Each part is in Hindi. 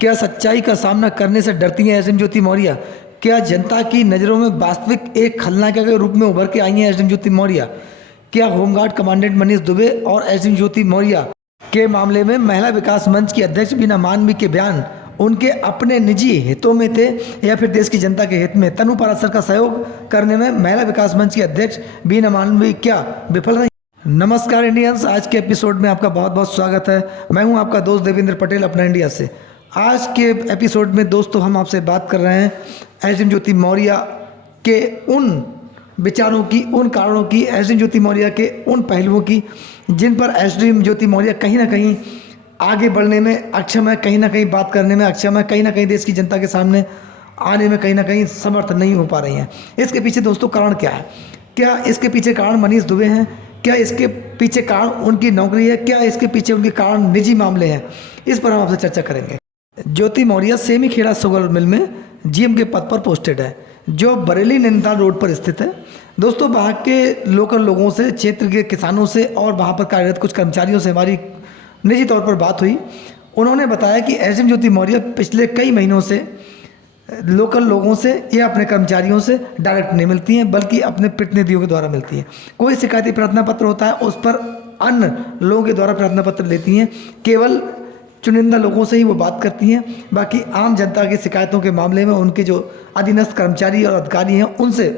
क्या सच्चाई का सामना करने से डरती हैं एसडीएम ज्योति मौर्य? क्या जनता की नज़रों में वास्तविक एक खलनायिका के रूप में उभर के आई हैं एसडीएम ज्योति मौर्य? क्या होमगार्ड कमांडेंट मनीष दुबे और एसडीएम ज्योति मौर्य के मामले में महिला विकास मंच की अध्यक्ष बीना मानवी के बयान उनके अपने निजी हितों में थे या फिर देश की जनता के हित में? तनु पराशर का सहयोग करने में महिला विकास मंच की अध्यक्ष बीना मानवी क्या विफल रही? नमस्कार इंडियंस, आज के एपिसोड में आपका बहुत बहुत स्वागत है। मैं हूं आपका दोस्त देवेंद्र पटेल अपना इंडिया से। आज के एपिसोड में दोस्तों हम आपसे बात कर रहे हैं एसडीएम ज्योति मौर्य के उन विचारों की, उन कारणों की, एसडीएम ज्योति मौर्य के उन पहलुओं की जिन पर एसडीएम ज्योति मौर्य कहीं ना कहीं आगे बढ़ने में अक्षम है, कहीं ना कहीं बात करने में अक्षम है, कहीं ना कहीं देश की जनता के सामने आने में कहीं ना कहीं समर्थ नहीं हो पा रही हैं। इसके पीछे दोस्तों कारण क्या है? क्या इसके पीछे कारण मनीष दुबे हैं? क्या इसके पीछे कारण उनकी नौकरी है? क्या इसके पीछे उनके कारण निजी मामले हैं? इस पर हम आपसे चर्चा करेंगे। Jyoti Maurya Semikheda sugar mill में जीएम के पद पर पोस्टेड है, जो बरेली नैनीताल रोड पर स्थित है। दोस्तों, वहाँ के लोकल लोगों से, क्षेत्र के किसानों से और वहाँ पर कार्यरत कुछ कर्मचारियों से हमारी निजी तौर पर बात हुई। उन्होंने बताया कि एसडीएम ज्योति मौर्य पिछले कई महीनों से लोकल लोगों से या अपने कर्मचारियों से डायरेक्ट नहीं मिलती हैं, बल्कि अपने प्रतिनिधियों के द्वारा मिलती हैं। कोई शिकायती प्रार्थना पत्र होता है, उस पर अन्य लोगों के द्वारा प्रार्थना पत्र लेती हैं। केवल चुनिंदा लोगों से ही वो बात करती हैं। बाकी आम जनता की शिकायतों के मामले में उनके जो अधीनस्थ कर्मचारी और अधिकारी हैं, उनसे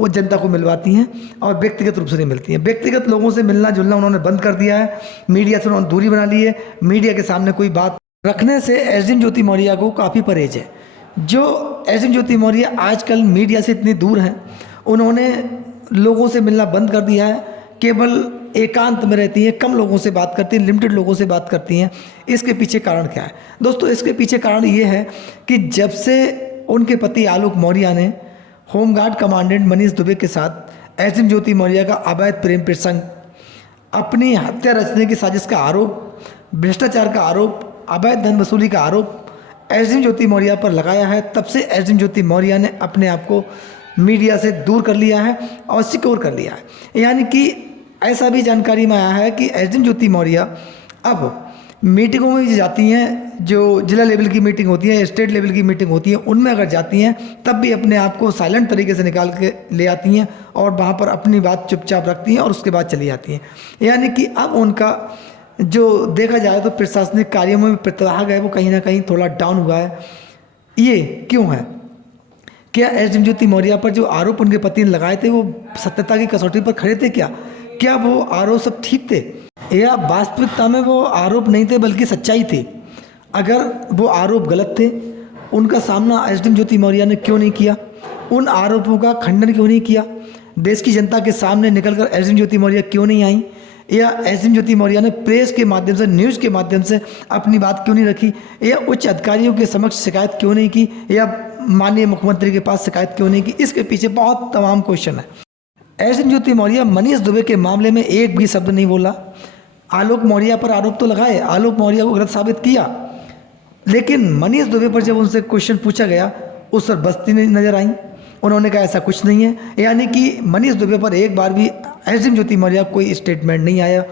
वो जनता को मिलवाती हैं और व्यक्तिगत रूप से नहीं मिलती हैं। व्यक्तिगत लोगों से मिलना जुलना उन्होंने बंद कर दिया है। मीडिया से उन्होंने दूरी बना ली है। मीडिया के सामने कोई बात रखने से एसडीएम ज्योति मौर्य को काफ़ी परहेज है। जो एसडीएम ज्योति मौर्य आजकल मीडिया से इतनी दूर हैं, उन्होंने लोगों से मिलना बंद कर दिया है। केवल एकांत में रहती हैं, कम लोगों से बात करती हैं, लिमिटेड लोगों से बात करती हैं। इसके पीछे कारण क्या है दोस्तों? इसके पीछे कारण ये है कि जब से उनके पति आलोक मौर्य ने होमगार्ड कमांडेंट मनीष दुबे के साथ एसडीएम ज्योति मौर्य का अवैध प्रेम प्रसंग, अपनी हत्या रचने की साजिश का आरोप, भ्रष्टाचार का आरोप, अवैध धन वसूली का आरोप एसडीएम ज्योति मौर्य पर लगाया है, तब से एसडीएम ज्योति मौर्य ने अपने आप को मीडिया से दूर कर लिया है और सिक्योर कर लिया है। यानी कि ऐसा भी जानकारी में आया है कि एसडीएम ज्योति मौर्य अब मीटिंगों में जाती हैं, जो जिला लेवल की मीटिंग होती है, स्टेट लेवल की मीटिंग होती है, उनमें अगर जाती हैं तब भी अपने आप को साइलेंट तरीके से निकाल के ले आती हैं और वहाँ पर अपनी बात चुपचाप रखती हैं और उसके बाद चली जाती हैं। यानी कि अब उनका जो देखा जाए तो प्रशासनिक कार्यों में प्रतिभाग है, वो कहीं ना कहीं थोड़ा डाउन हुआ है। ये क्यों है? क्या एसडीएम ज्योति मौर्य पर जो आरोप उनके पति ने लगाए थे वो सत्यता की कसौटी पर खड़े थे? क्या वो आरोप सब ठीक थे या वास्तविकता में वो आरोप नहीं थे बल्कि सच्चाई थी? अगर वो आरोप गलत थे, उनका सामना एसडीएम ज्योति मौर्य ने क्यों नहीं किया? उन आरोपों का खंडन क्यों नहीं किया? देश की जनता के सामने निकलकर एसडीएम ज्योति मौर्य क्यों नहीं आई? या एसडीएम ज्योति मौर्य ने प्रेस के माध्यम से, न्यूज़ के माध्यम से अपनी बात क्यों नहीं रखी? या उच्च अधिकारियों के समक्ष शिकायत क्यों नहीं की? या माननीय मुख्यमंत्री के पास शिकायत क्यों नहीं की? इसके पीछे बहुत तमाम क्वेश्चन है। एसडीएम ज्योति मौर्य मनीष दुबे के मामले में एक भी शब्द नहीं बोला। आलोक मौर्य पर आरोप तो लगाए, आलोक मौर्य को गलत साबित किया, लेकिन मनीष दुबे पर जब उनसे क्वेश्चन पूछा गया, उस पर बस्ती नहीं नजर आई। उन्होंने कहा ऐसा कुछ नहीं है। यानी कि मनीष दुबे पर एक बार भी एसडीएम ज्योति मौर्य कोई स्टेटमेंट नहीं आया।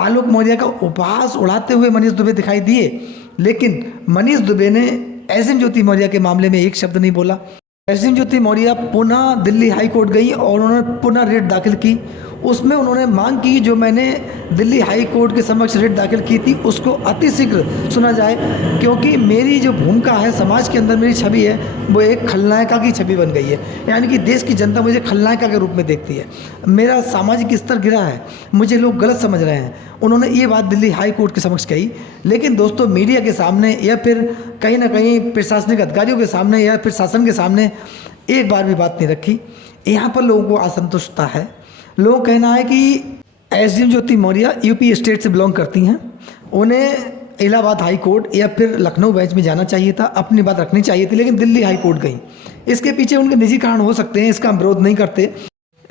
आलोक मौर्य का उपहास उड़ाते हुए मनीष दुबे दिखाई दिए, लेकिन मनीष दुबे ने एसडीएम ज्योति मौर्य के मामले में एक शब्द नहीं बोला। एसडीएम ज्योति मौर्य पुनः दिल्ली हाई कोर्ट गई और उन्होंने पुनः रिट दाखिल की। उसमें उन्होंने मांग की जो मैंने दिल्ली हाई कोर्ट के समक्ष रिट दाखिल की थी उसको अतिशीघ्र सुना जाए, क्योंकि मेरी जो भूमिका है, समाज के अंदर मेरी छवि है, वो एक खलनायिका की छवि बन गई है। यानी कि देश की जनता मुझे खलनायिका के रूप में देखती है। मेरा सामाजिक स्तर गिरा है, मुझे लोग गलत समझ रहे हैं। उन्होंने ये बात दिल्ली हाई कोर्ट के समक्ष कही, लेकिन दोस्तों मीडिया के सामने या फिर कहीं ना कहीं प्रशासनिक अधिकारियों के सामने या फिर शासन के सामने एक बार भी बात नहीं रखी। यहाँ पर लोगों को असंतुष्टता है। लोगों का कहना है कि एसडीएम ज्योति मौर्य यूपी स्टेट से बिलोंग करती हैं, उन्हें इलाहाबाद हाई कोर्ट या फिर लखनऊ बेंच में जाना चाहिए था, अपनी बात रखनी चाहिए थी, लेकिन दिल्ली हाई कोर्ट गई। इसके पीछे उनके निजी कारण हो सकते हैं, इसका हम विरोध नहीं करते,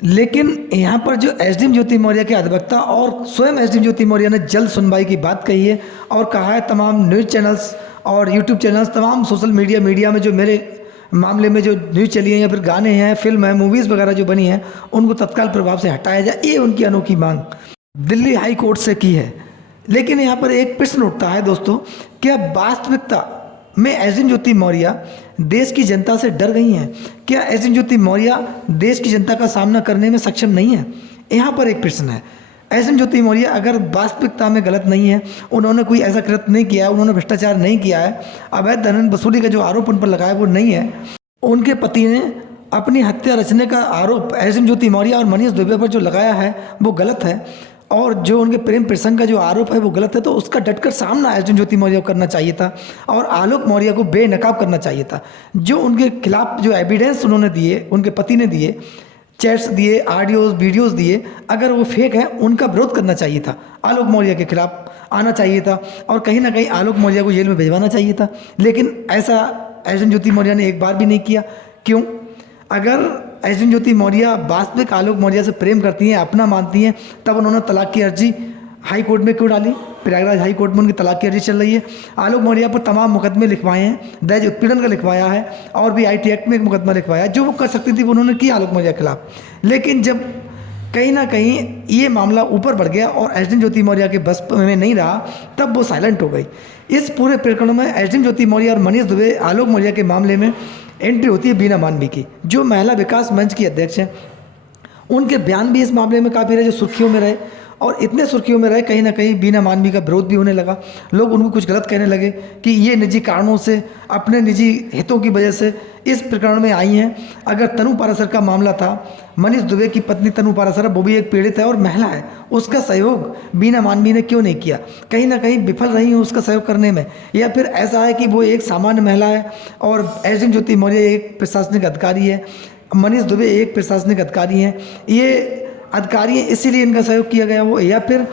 लेकिन यहाँ पर जो एसडीएम ज्योति मौर्य के अधिवक्ता और स्वयं एसडीएम ज्योति मौर्य ने जल्द सुनवाई की बात कही है और कहा है तमाम न्यूज़ चैनल्स और यूट्यूब चैनल्स, तमाम सोशल मीडिया में जो मेरे मामले में जो न्यूज़ चली है या फिर गाने हैं, फिल्म है, मूवीज़ वगैरह जो बनी हैं, उनको तत्काल प्रभाव से हटाया जाए। ये उनकी अनोखी मांग दिल्ली हाई कोर्ट से की है। लेकिन यहाँ पर एक प्रश्न उठता है दोस्तों, क्या वास्तविकता में एसडीएम ज्योति मौर्य देश की जनता से डर गई हैं? क्या एसडीएम ज्योति मौर्य देश की जनता का सामना करने में सक्षम नहीं है? यहाँ पर एक प्रश्न है। एसडीएम ज्योति मौर्य अगर वास्तविकता में गलत नहीं है, उन्होंने कोई ऐसा कृत्य नहीं किया है, उन्होंने भ्रष्टाचार नहीं किया है, अवैध धन वसूली का जो आरोप उन पर लगाया वो नहीं है, उनके पति ने अपनी हत्या रचने का आरोप एसडीएम ज्योति मौर्य और मनीष दुबे पर जो लगाया है वो गलत है, और जो उनके प्रेम प्रसंग का जो आरोप है वो गलत है, तो उसका डटकर सामना एसडीएम ज्योति मौर्य को करना चाहिए था और आलोक मौर्य को बेनकाब करना चाहिए था। जो उनके खिलाफ जो एविडेंस उन्होंने दिए, उनके पति ने दिए, चैट्स दिए, ऑडियोज वीडियोस दिए, अगर वो फेक हैं उनका विरोध करना चाहिए था, आलोक मौर्य के खिलाफ आना चाहिए था और कहीं ना कहीं आलोक मौर्य को जेल में भिजवाना चाहिए था। लेकिन ऐसा एसडीएम ज्योति मौर्य ने एक बार भी नहीं किया। क्यों? अगर एसडीएम ज्योति मौर्य वास्तविक आलोक मौर्य से प्रेम करती हैं, अपना मानती हैं, तब उन्होंने तलाक की अर्जी हाई कोर्ट में क्यों डाली? प्रयागराज हाई कोर्ट में उनकी तलाक की अर्जी चल रही है। आलोक मौर्य पर तमाम मुकदमे लिखवाए हैं, दहेज उत्पीड़न का लिखवाया है और भी आईटी एक्ट में एक मुकदमा लिखवाया है। जो वो कर सकती थी वो उन्होंने किया आलोक मौर्य के खिलाफ। लेकिन जब कहीं ना कहीं ये मामला ऊपर बढ़ गया और एसडीएम ज्योति मौर्य के बस में नहीं रहा, तब वो साइलेंट हो गई। इस पूरे प्रकरण में एसडीएम ज्योति मौर्य और मनीष दुबे आलोक मौर्य के मामले में एंट्री होती है बीना मानवी की, जो महिला विकास मंच की अध्यक्ष हैं। उनके बयान भी इस मामले में काफ़ी रहे, जो सुर्खियों में रहे, और इतने सुर्खियों में रहे कहीं ना कहीं बीना मानवी का विरोध भी होने लगा। लोग उनको कुछ गलत कहने लगे कि ये निजी कारणों से, अपने निजी हितों की वजह से इस प्रकरण में आई हैं। अगर तनु पाराशर का मामला था, मनीष दुबे की पत्नी तनु पाराशर, वो भी एक पीड़ित है और महिला है, उसका सहयोग बीना मानवी ने क्यों नहीं किया? कहीं ना कहीं विफल रही हैं उसका सहयोग करने में, या फिर ऐसा है कि वो एक सामान्य महिला है और एसडीएम ज्योति मौर्य एक प्रशासनिक अधिकारी है, मनीष दुबे एक प्रशासनिक अधिकारी हैं, ये अधिकारी हैं इसीलिए इनका सहयोग किया गया हो, या फिर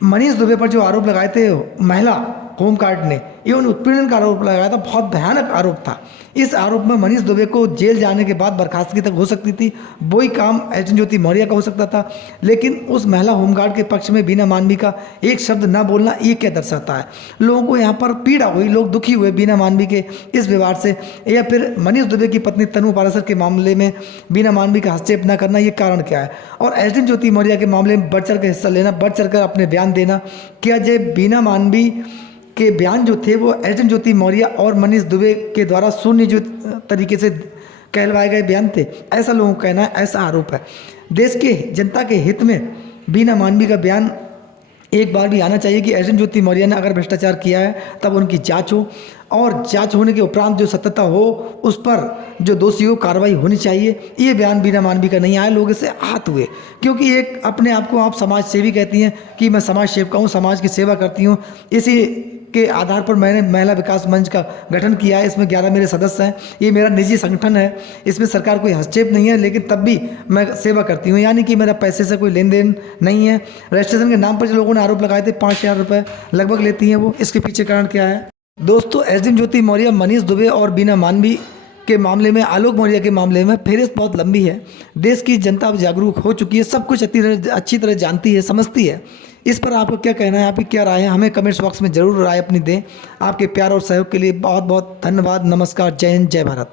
मनीष दुबे पर जो आरोप लगाए थे महिला होमगार्ड ने, ये उन उत्पीड़न का आरोप लगाया था, बहुत भयानक आरोप था। इस आरोप में मनीष दुबे को जेल जाने के बाद बर्खास्तगी तक हो सकती थी, वही काम एसडीएम ज्योति मौर्य का हो सकता था। लेकिन उस महिला होमगार्ड के पक्ष में बीना मानवी का एक शब्द ना बोलना, ये क्या दर्शाता है? लोगों को यहाँ पर पीड़ा हुई, लोग दुखी हुए बीना मानवी के इस व्यवहार से, या फिर मनीष दुबे की पत्नी तनु पाराशर के मामले में बीना मानवी का हस्तक्षेप न करना, ये कारण क्या है? और एसडीएम ज्योति मौर्य के मामले में बढ़ चढ़ कर हिस्सा लेना, बढ़ चढ़ कर अपने बयान देना, क्या जब बीना मानवी के बयान जो थे वो एसडीएम ज्योति मौर्य और मनीष दुबे के द्वारा शून्य जो तरीके से कहलवाए गए बयान थे? ऐसा लोगों का कहना है, ऐसा आरोप है। देश के जनता के हित में बीना मानवी का बयान एक बार भी आना चाहिए कि एसडीएम ज्योति मौर्य ने अगर भ्रष्टाचार किया है तब उनकी जांच हो, और जांच होने के उपरांत जो सत्यता हो उस पर जो दोषी हो कार्रवाई होनी चाहिए। ये बयान बीना मानवी का नहीं आया, लोग इससे आहत हुए, क्योंकि एक अपने आप को आप समाज सेवी कहती हैं कि मैं समाज सेवका हूँ, समाज की सेवा करती हूँ, इसी के आधार पर मैंने महिला विकास मंच का गठन किया है। इसमें 11 मेरे सदस्य हैं, ये मेरा निजी संगठन है, इसमें सरकार कोई हस्तक्षेप नहीं है, लेकिन तब भी मैं सेवा करती हूँ, यानी कि मेरा पैसे से कोई लेन देन नहीं है। रजिस्ट्रेशन के नाम पर जो लोगों ने आरोप लगाए थे 5,000 रुपये लगभग लेती हैं वो, इसके पीछे कारण क्या है? दोस्तों, एसडीएम ज्योति मौर्य, मनीष दुबे और बीना मानवी के मामले में, आलोक मौर्य के मामले में फेहरिस्त बहुत लंबी है। देश की जनता अब जागरूक हो चुकी है, सब कुछ अच्छी तरह जानती है, समझती है। इस पर आपको क्या कहना है, आपकी क्या राय है? हमें कमेंट्स बॉक्स में ज़रूर राय अपनी दें। आपके प्यार और सहयोग के लिए बहुत बहुत धन्यवाद। नमस्कार, जय हिंद, जय भारत।